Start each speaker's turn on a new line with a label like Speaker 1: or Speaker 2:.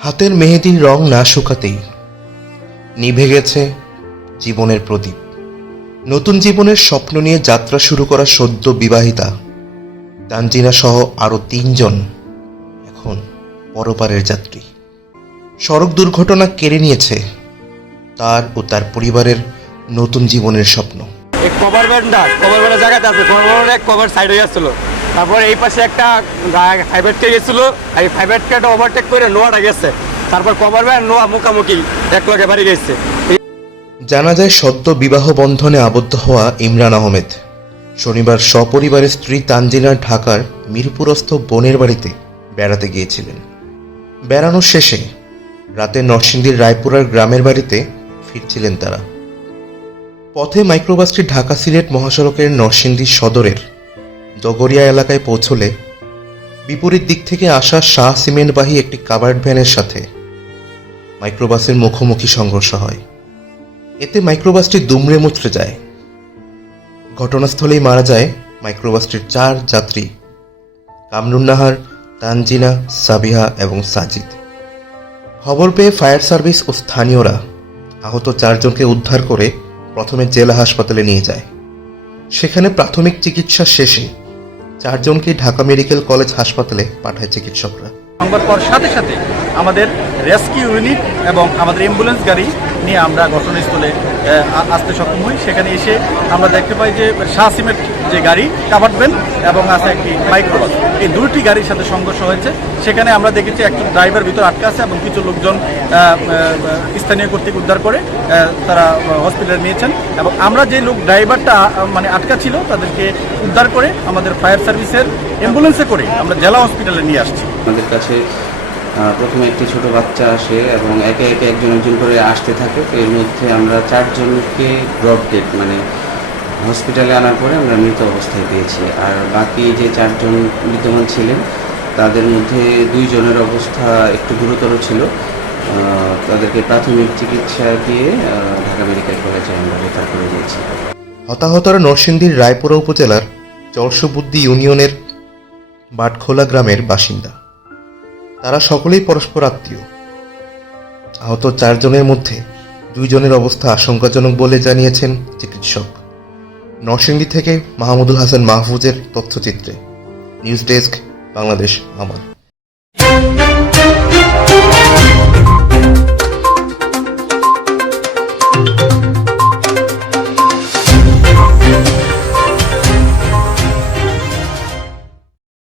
Speaker 1: হাতের মেহেদির রং না শুকাতেই নিভে গেছে জীবনের প্রদীপ। নতুন জীবনের স্বপ্ন নিয়ে যাত্রা শুরু করা সদ্য বিবাহিতা তানজিনা সহ আরও তিনজন এখন পরপারের যাত্রী। সড়ক দুর্ঘটনা কেড়ে নিয়েছে তার ও তার পরিবারের নতুন জীবনের স্বপ্ন।
Speaker 2: কভার ব্যান্ডটা কভার ব্যান্ডের জায়গাতে আছে কভার ব্যান্ডের এক কভার সাইড হয়ে যাচ্ছিল তারপর এই পাশে একটা ফাইবার ট্রেক গেছিল। এই ফাইবার ট্রেকটা ওভারটেক করে নোয়াটা গেছে। তারপর কভার ব্যান্ড নোয়া মুখামুখি এক লগে বাড়ি গেছে।
Speaker 1: জানা যায় সদ্য বিবাহ বন্ধনে আবদ্ধ হওয়া ইমরান আহমেদ। শনিবার সপরিবারের স্ত্রী তানজিনা ঢাকার মিরপুরস্থ বোনের বাড়িতে বেড়াতে গিয়েছিলেন। বেড়ানোর শেষে রাতে নরসিংদীর রায়পুরার গ্রামের বাড়িতে ফিরছিলেন তারা। পথে মাইক্রোবাসটি ঢাকা সিলেট মহাসড়কের নরসিংদী সদরের দগরিয়া এলাকায় পৌঁছলে বিপরীত দিক থেকে আসা শাহ সিমেন্টবাহী একটি কাভার্ড ভ্যানের সাথে মাইক্রোবাসের মুখোমুখি সংঘর্ষ হয়। এতে মাইক্রোবাসটি দুমড়ে মুচড়ে যায়। ঘটনাস্থলেই মারা যায় মাইক্রোবাসটির চার যাত্রী কামরুন্নাহার তানজিনা, সাবিহা এবং সাজিদ। খবর পেয়ে ফায়ার সার্ভিস ও স্থানীয়রা আহত চারজনকে উদ্ধার করে প্রথমে জেলা হাসপাতালে নিয়ে যায়। সেখানে প্রাথমিক চিকিৎসা শেষে চারজনকে ঢাকা মেডিকেল কলেজ হাসপাতালে পাঠায় চিকিৎসকরা।
Speaker 3: সংবাদ পাওয়ার সাথে সাথে আমাদের রেস্কিউ ইউনিট এবং আমাদের অ্যাম্বুলেন্স গাড়ি নিয়ে আমরা ঘটনাস্থলে আসতে সক্ষম হই। সেখানে এসে আমরা দেখতে পাই যে শাহসিমের যে গাড়ি ভ্যান এবং আছে একটি মাইক্রোবাস। এই দুটি গাড়ির সাথে সংঘর্ষ হয়েছে। সেখানে আমরা দেখেছি একজন ড্রাইভার ভিতরে আটকা আছে এবং কিছু লোকজন স্থানীয় কর্তৃক উদ্ধার করে তারা হসপিটালে নিয়েছেন এবং আমরা যে লোক ড্রাইভারটা মানে আটকা ছিল, তাদেরকে উদ্ধার করে আমাদের ফায়ার সার্ভিসের অ্যাম্বুলেন্সে করে আমরা জেলা হসপিটালে নিয়ে আসছি।
Speaker 4: আমাদের কাছে প্রথমে একটি ছোট বাচ্চা আসে এবং একে একে একজন একজন করে আসতে থাকে। তো এর মধ্যে আমরা চারজনকে ড্রপ ডেড মানে হসপিটালে আনার পরে আমরা মৃত অবস্থায় পেয়েছি। আর বাকি যে চারজন বিদ্যমান ছিলেন, তাদের মধ্যে দুইজনের অবস্থা একটু গুরুতর ছিল। তাদেরকে প্রাথমিক চিকিৎসা দিয়ে ঢাকা মেডিকেল কলেজে আমরা রেফার করে দিয়েছি।
Speaker 1: হতাহতরা নরসিংদীর রায়পুরা উপজেলার চরসবুদ্দি ইউনিয়নের বাটখোলা গ্রামের বাসিন্দা। তারা সকলেই পরস্পর আত্মীয়। আহত চারজনের মধ্যে দুইজনের অবস্থা আশঙ্কাজনক বলে জানিয়েছেন চিকিৎসক। নরসিংদী থেকে মাহমুদুল হাসান মাহফুজের তথ্যচিত্রে। নিউজ ডেস্ক, বাংলাদেশ, আমার।